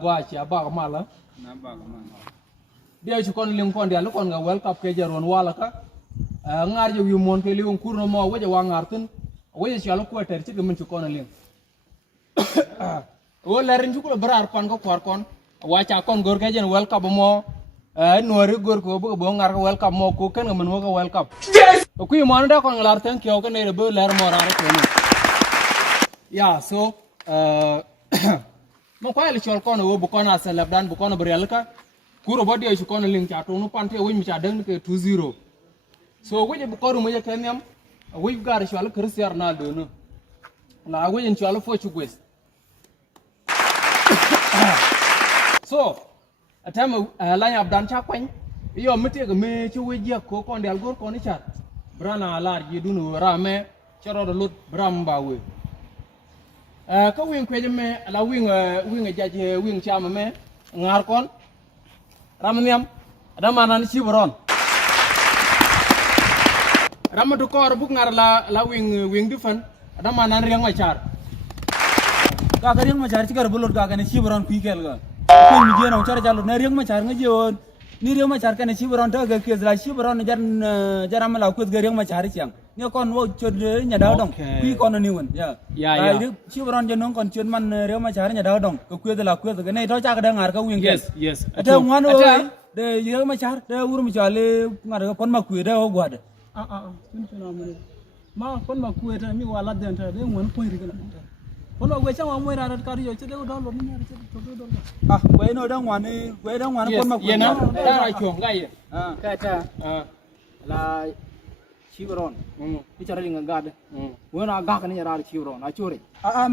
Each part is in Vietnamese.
gua ci aba mala na ba ma dia ci kon lim kon dia lu kon nga wel kap ke jaron wala ka ngar je wi mon ke lim kurno mo waje wa ngar tun waje ci ala ko ter ci gum ci kon lim o lerin ci ko brar kon ko kor kon wa ca kon gor ke jen wel kap mo nori gor ko bo ngar ko wel kap mo ko ken man mo ko wel kap ko yi mon da kon lar tan kyo ko ne be ler mo ra ko ne ya so mo ko ele chol kono wo bu kono aselab dan bu kono brel ka kuro bodi e kono link cha to no pante wo mi cha dan ke 2-0 so wo je bu koru mo je kenyam wo gar chol Cristiano Ronaldo no la wo yen chol fo chu gwes so atam la ya dan cha kwany yo mete ga me chu wo je ko kon del gor ko ni cha brana lar ji dunu rame choro do lut bram bawe ka wing kwe me la wing jaje wing chama me ngar kon ramniam ada mana ni ciboron ramatu kor buk ngar la wing difan ada mana riang machar ka riang machar cikar bulur ka ni ciboron pikel ga ko mi je na chara jalo na riang machar ngajon ni riang machar ka ni ciboron to ga ke la ciboron jaram la ko ga riang machar chiang ni kon wo chod nya daw dong pi kon ni won ya ai chi bron je non kon chod man re ma char nya daw dong ko kwe la kwe ga nei to cha ga ngar ka wing yes ata ngwan o de re ma char de ur mi chale ngar ga pon ma kwe de o gwad chun ma pon ma kwe ta mi wala den ta de ngwan point ri ga pon ma kwe cha ma mo ra ra ka ri yo che de do lo ni ra che to do we no da ngwan ni we da ngwan pon ma kwe ye na da ra chong ga ye ka ta la Ciboron, bicara dengan gade. Wena agak ni ada Ciboron, acuri.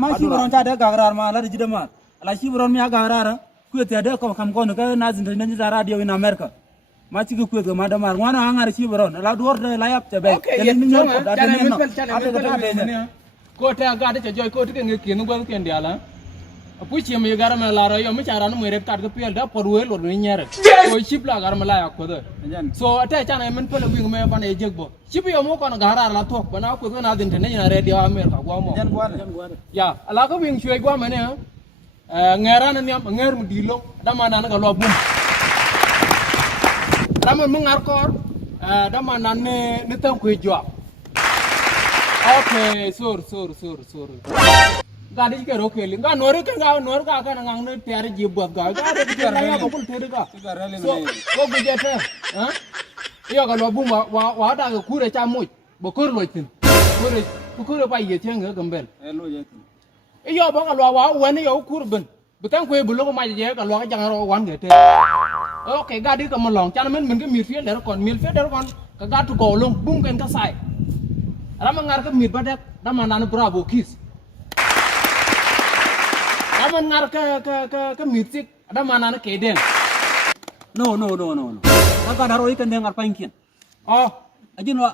Ma Ciboron tak ada garar ma, ada jadi mat. Ala Ciboron mi garar, kuat ada kau kam kau nak nazin dan nazin radio in Amerika. Ma cikgu kuat ke madam mar, wana angar Ciboron. Ala dua orang layap cabai. Jadi ni nyor, ada ni. Kau tak gade cajoy, kau tu kengi kini gua kendi ala. Puisi mi garam lara yo mi cara nu merep kat ke piel da porwel or ni nyere ko chip la garam la ko de so ata chana men pele wing me pan e jegbo chip yo mo ko na gara la tok bana ko na din tene na radio America gwa mo ya ala ko wing chwe gwa mene ngera na nyam nger mu dilo da mana na lo bum ram mo ngar kor da mana ne tam ko jo okay sur gadi ke rokeli nga nori ke nga nor ka kan ngang ne tiare jibot ga de ke la ya ko pul tere ga so ko bujete ha yo ga lo bum wa da ga kure cha muj bo kur lo tin kure pa ye chen ga gambel lo ye yo bo ga lo wa wen yo kur ben bukan ko bu lo ma je ga lo ga jang ro wan ge te okay gadi ka mo long chan men ke mir fie der kon ka ga tu ko long bum ken ka sai ram ngar ka mir badak da manana bravo kiss aman ngar ke music ada mana na keden no ka daro ikan dengar pangkin oh ajin wa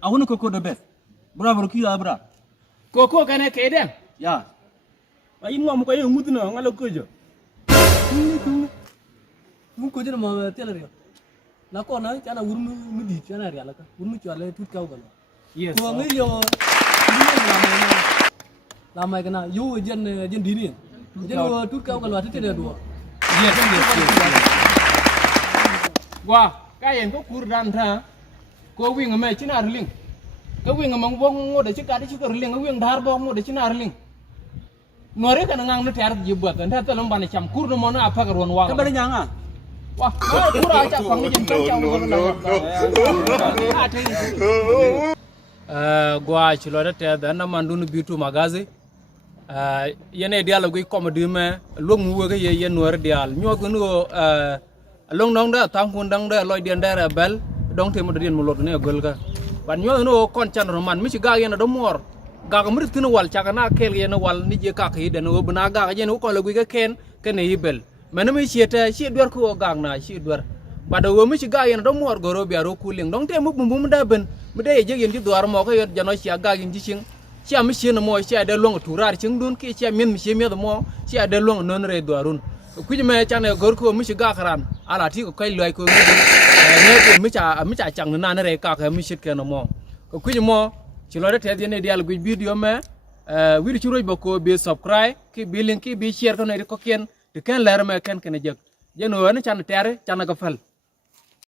ahunu ko the best bravo ki abra koko kana keden ya ai mo ko yo mudna ngalo ko jo mu ko jina ma telari la ko na kana wurnu mu di kana ri ala ka wurnu chwale tut kaw galo yes ko ngi yo lama kena yo jen dini jen tut kau kalau ada tidak dua yes wah kayen ko kurdan tha ko wing me china ring ko wing mang bong ngode chika de chika ring wing dar bong ngode china ring nore kana ngang no ter jibot nda to lomba ne cham kurno mono apa ka ron wa ka bari nyanga wah kura cha pang ni jen cham gwa chulo de te da na mandunu bitu magazi yene dial go ko ma me long wo ga ye nor dial nyo ko no long dong da tang kun dang da loy den da bel dong te mo den mo lot ne gol ga ban nyo no kon chan roman mi ci ga yena do mor ga ga mrit kina wal cha kana kel yena wal ni je ka ki den wo bna ga ga no ko la ga ken ken yibel men mi ci ta ci dor ko ga na ci dor ba do wo mi ci ga yena do mor go ro bi aro kuling dong te mo bum da ben mi de je yen ci dor mo ko yot jano ci ga yin ci sing chia mi chia mo chia de long turar ching dun ki chia min mi chia mi mo chia de long non re dorun ku ji me cha ne gor ko mi ga kharan ala ti ko kai loy ko ne ko mi cha chang na na re ka ka mi shit ke no mo ku ji mo chỉ nói thế thế này đi al video me wir churo bako bi subscribe ki bi link ki bi share ko ne ko ken de ken ler me ken ken jeg jeno ne chan tere chan ga fal